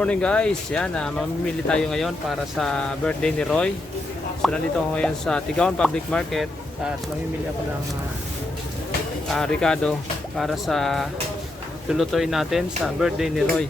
morning guys. Yan, mamimili tayo ngayon para sa birthday ni Roy. So nandito ako ngayon sa Tigaon Public Market at mamimili ako ng Ricardo para sa lulutuin natin sa birthday ni Roy.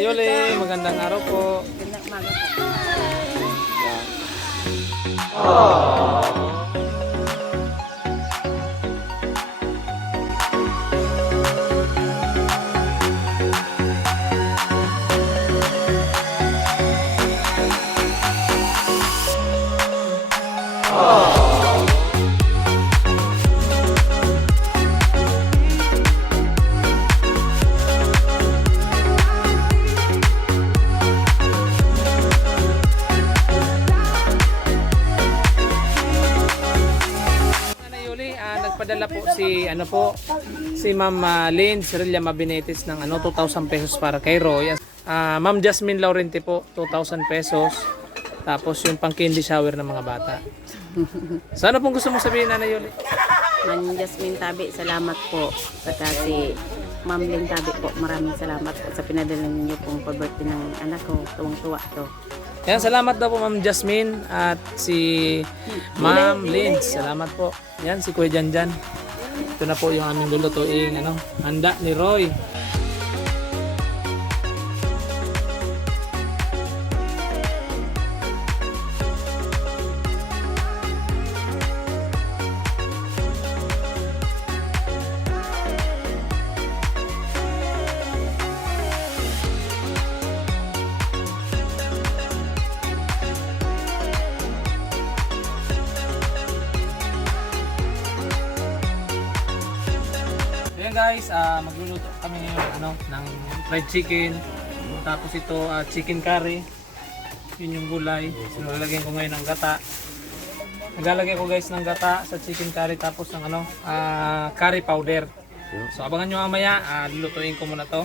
Yuli, magandang araw po. Magandang umaga po. Nagpadala po si Ma'am Lynn Cirilla Mabinetis ng 2,000 pesos para kay Roy. Ma'am Jasmine Laurente po 2,000 pesos. Tapos yung pang candy shower ng mga bata. So ano pong gusto mong sabihin, Nanay Yuli? Ma'am Jasmine Tabi, salamat po. Saka si Ma'am Lynn Tabi po, maraming salamat po sa pinadala ninyo pong pa-birthday ng anak ko. Tuwang-tuwa to. Yan, salamat daw po Ma'am Jasmine at si Ma'am Lynn. Salamat po. Yan, si Kuya Janjan. Ito na po yung aming lulutuing handa ni Roy. Ayan guys, magluluto kami ngayon ng fried chicken. Tapos ito chicken curry. Yun yung gulay. So lalagyan ko ngayon ng gata. Naglalagay ko guys ng gata sa chicken curry tapos ng curry powder. So abangan nyo mamaya, lulutuin ko muna to.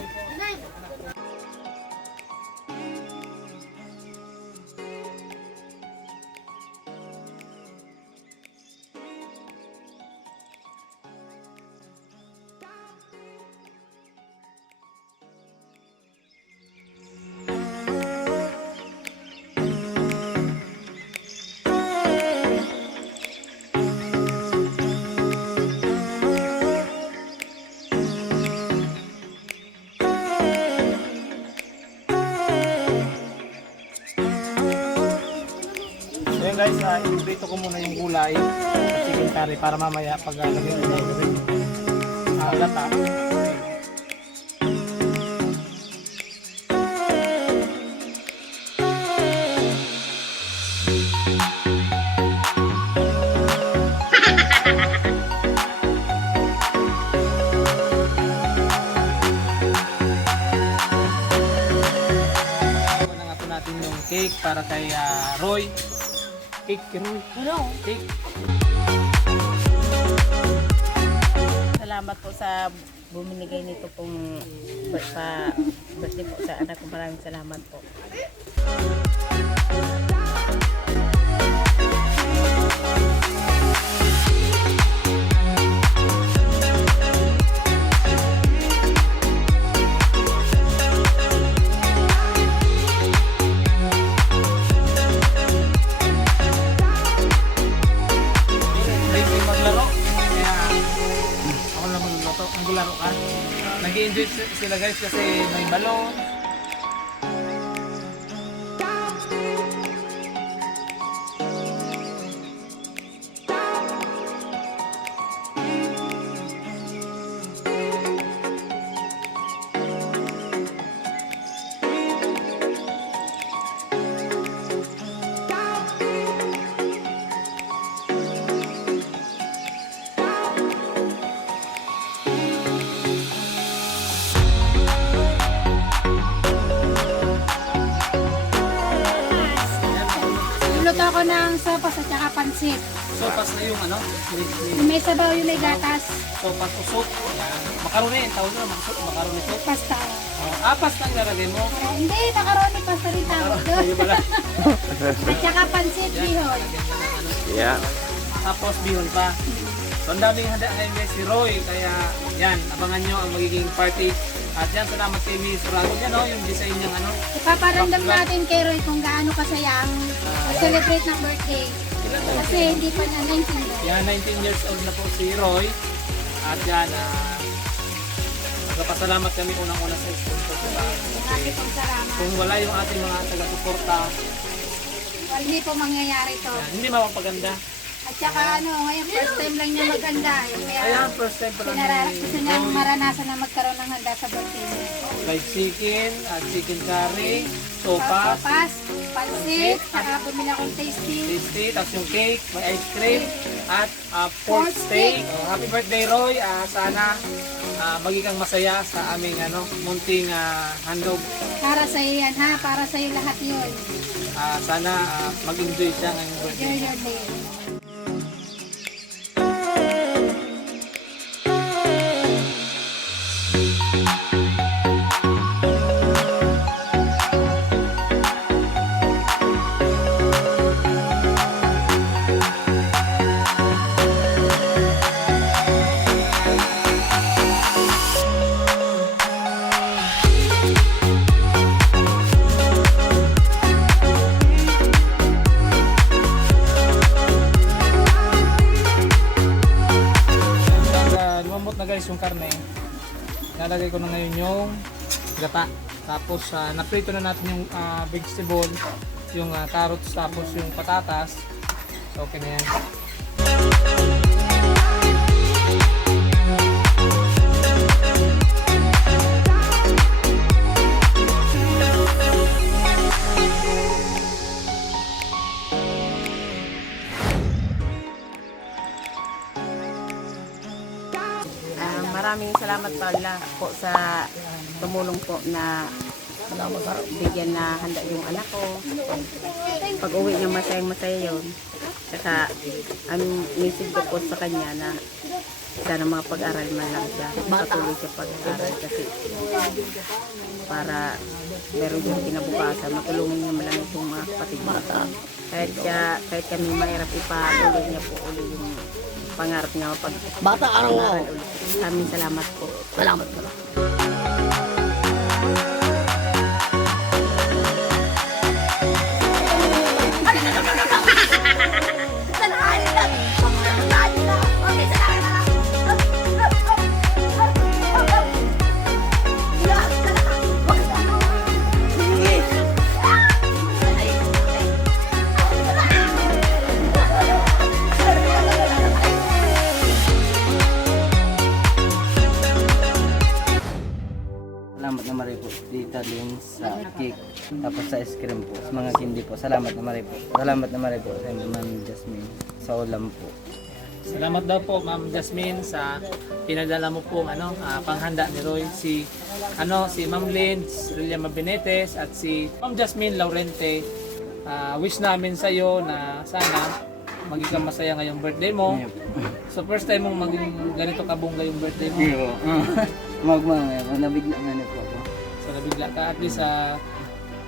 Ayan guys, i-prito ko muna yung gulay sa chicken curry para mamaya pag lagyan ko ng gata. Kuha na nga po natin yung cake para kay Roy. Cake, Roy. Ano? Cake. Salamat po sa buminigay nito pong birthday po sa anak ko. Maraming salamat po. Maglaro ka. Nag-i-enjoy sila guys kasi may balon. ako ng sopas at saka pansit. Sopas na yung ano? May sabaw yung may gatas. Sopas o soup. Yan. Makaroni. Tawag nyo makaroni soup. Pasta. Pasta ang lalagay mo. Hindi, macaroni pasta rin tawag doon. Ayun pala. At saka pansit, bihon. Yeah. Tapos bihon pa. So ang daming handa ngayon guys si Roy. Kaya yan, abangan nyo ang magiging party. At yan, salamat kay Miss Rago yan, no? Yung design niyang ano. Ipaparamdam natin kay Roy kung gaano kasaya ang celebrate ng birthday. Kasi hindi pa niya 19. Yan, 19 years old na po si Roy. At yan, nagpapasalamat kami unang-una sa sponsor. Marami pong salamat. Kung wala yung ating mga taga-suporta, Well, hindi po mangyayari to. yan, hindi mapapaganda. At saka ngayon first time lang niya maghanda. Kaya Ayan, first time pa lang gusto niya maranasan na magkaroon ng handa sa birthday niya. fried chicken, chicken curry, sopas, Sopas, pansit, saka bumili akong tasty. tasty, tapos yung cake, may ice cream, at pork steak. Happy birthday Roy! Sana maging kang masaya sa aming munting handog. Para sa iyo yan ha, para sa iyo lahat yun. Sana mag-enjoy siya ngayong birthday. Enjoy your day. Lumambot na guys yung karne. Lalagay ko na ngayon yung gata. Tapos naprito na natin yung vegetable, yung carrots, tapos yung patatas. So okay na yan. Maraming salamat pala po sa tumulong po na bigyan na handa yung anak ko. Pag uwi niya masayang-masaya yun. Saka ang message ko po sa kanya na sana mga pag-aral man lang siya. Patuloy siya pag-aral kasi para meron yung kinabukasan. Matulungan niya man lang itong mga kapatid niya. Kahit kami mahirap ipatuloy niya po ulit yung pangarap niya pag Bata araw mo. Maraming salamat po. Salamat po. Salamat na mari po, Tita Lynn, sa cake, tapos sa ice cream po, sa mga candy po. Salamat na mari po. Salamat na mari po sa Ma'am Jasmine, sa ulam po. Salamat daw po Ma'am Jasmine sa pinadala mo po panghanda ni Roy, si Ma'am Lynn Rilya Mabinetes at si Ma'am Jasmine Laurente. Wish namin sa iyo na sana maging kang masaya ngayong birthday mo. So first time mong maging ganito kabongga yung birthday mo. Iyo. Nabigla nga po ako. So nabigla ka, at least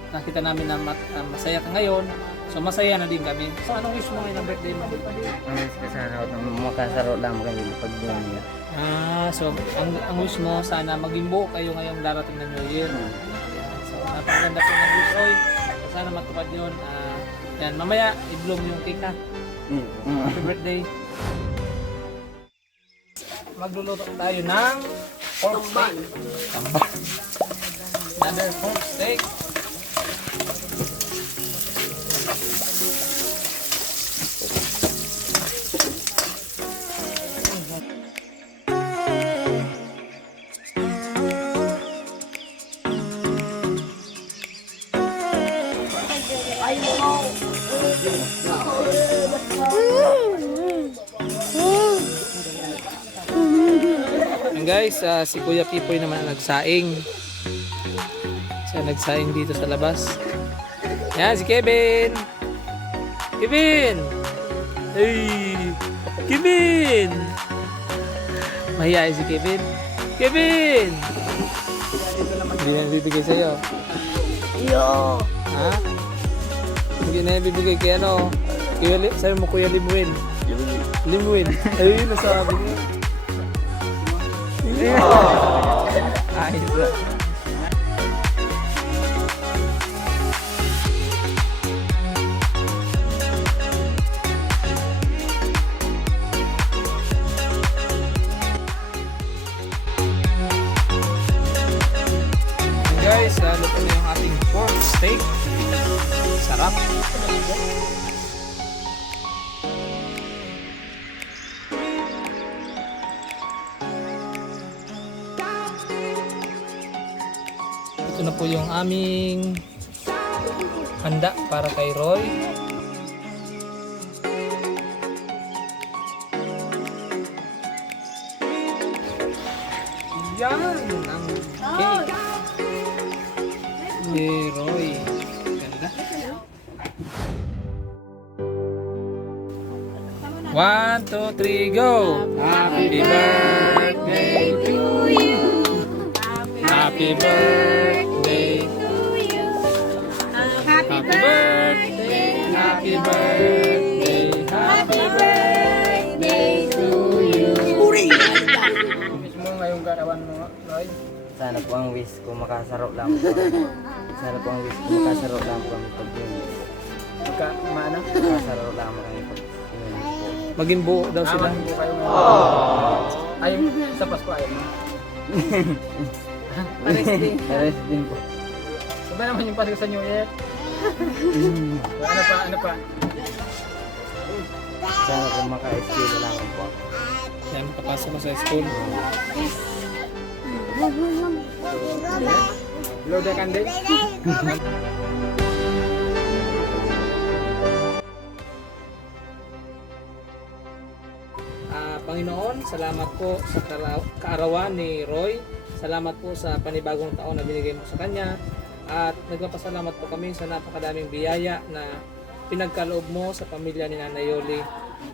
nakita namin na masaya ka ngayon. So masaya na din kami. So anong wish mo ngayon ng birthday mo? Ang kasana ako, makasaro lang kami pag buwan niya. So ang wish mo sana maging buo kayo ngayong darating na New Year. So napakaganda po ng wish, Roy. Sana matupad yun. Yan, mamaya i-bloom yung cake ha. Happy birthday. Magluluto tayo ng pork steak. Another pork steak. And guys, si Kuya Pipoy naman ang nagsaing. Siya nagsaing dito sa labas. Yan, si Kevin. Kevin! Ay! Kevin! Mahihain si Kevin. Kevin! Hindi na bibigay sa'yo. Yo! Ha? Hindi na bibigay kay ano? Sa'yo mo Kuya Limuel. Limuel. Ay, nasabi niya. Ayos ba? Guys, luto na yung ating pork steak. Sarap. Ito na po yung aming handa para kay Roy. Yan ang cake ni Roy. Ganda. 1, 2, 3, go! Happy birthday to you. Happy birthday. Happy birthday. Happy birthday. Happy birthday to you. Mismo ngayong garawan mo, Roy? Sana po ang wish ko makasaro lang po. Sana po ang wish ko makasaro lang po kami pag maano? Makasaro lang po kami pag Maging buo daw sila. Ay, sa Pasko ayaw mo? Pares din. Pares din po. Sabay naman yung Pasko sa New Year. Ano pa? Sana po maka-skill lang po. Yan, makapasok ko sa school. Blow the candle. Panginoon, salamat po sa kaarawan ni Roy. Salamat po sa panibagong taon na binigay mo sa kanya. At nagpapasalamat po kami sa napakadaming biyaya na pinagkaloob mo sa pamilya ni Nanay Yoli.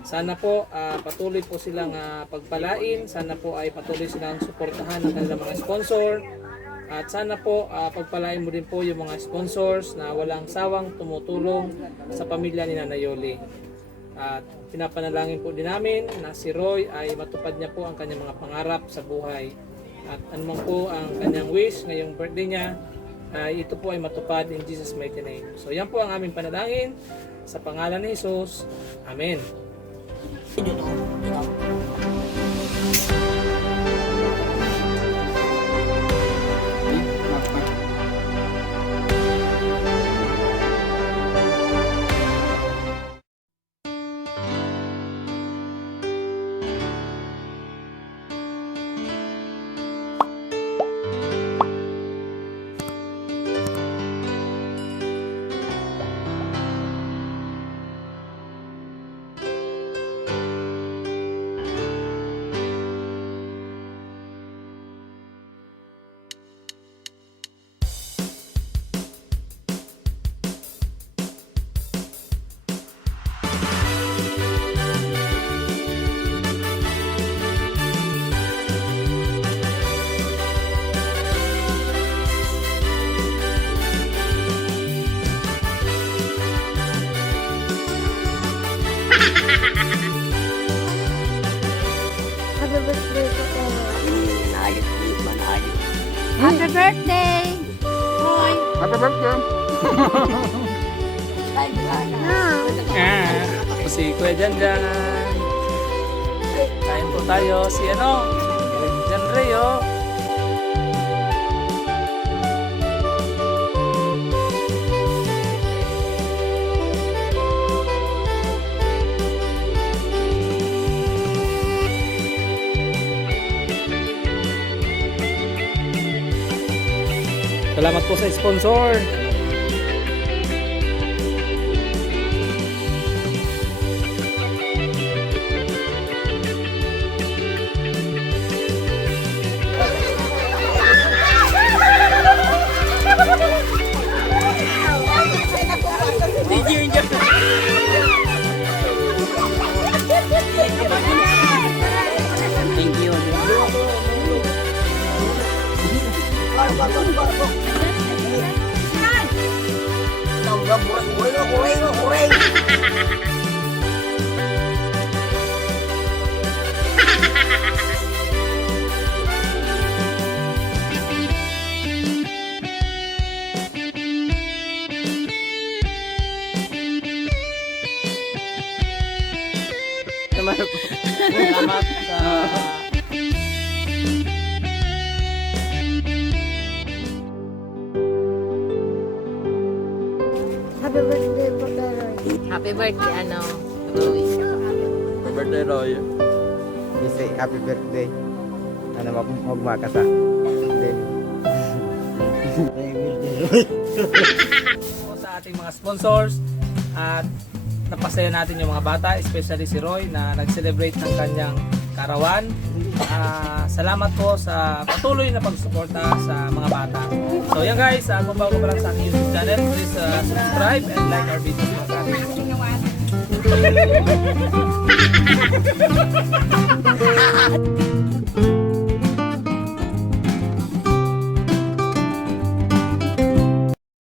Sana po patuloy po silang pagpalain. Sana po ay patuloy silang suportahan ng kanilang mga sponsor. At sana po pagpalain mo din po yung mga sponsors na walang sawang tumutulong sa pamilya ni Nanay Yoli. At pinapanalangin po din namin na si Roy ay matupad niya po ang kanyang mga pangarap sa buhay. At anumang po ang kanyang wish ngayong birthday niya, ito po ay matupad in Jesus' mighty name. So yan po ang aming panalangin sa pangalan ni Jesus. Amen. Happy birthday po Happy birthday! Hoy! Happy birthday! Si Kuya Janjan. Kain po tayo. Si Jan Rey, oh. Salamat po sa sponsor. Wow! Roy. Say happy birthday. Ano magmakasa. Then Po sa ating mga sponsors at napasaya natin yung mga bata, especially si Roy na nag-celebrate ng kanyang karawan. Salamat po sa patuloy na pagsuporta sa mga bata. So yan guys, kung bago pa lang sa aking YouTube channel, please subscribe and like our videos mga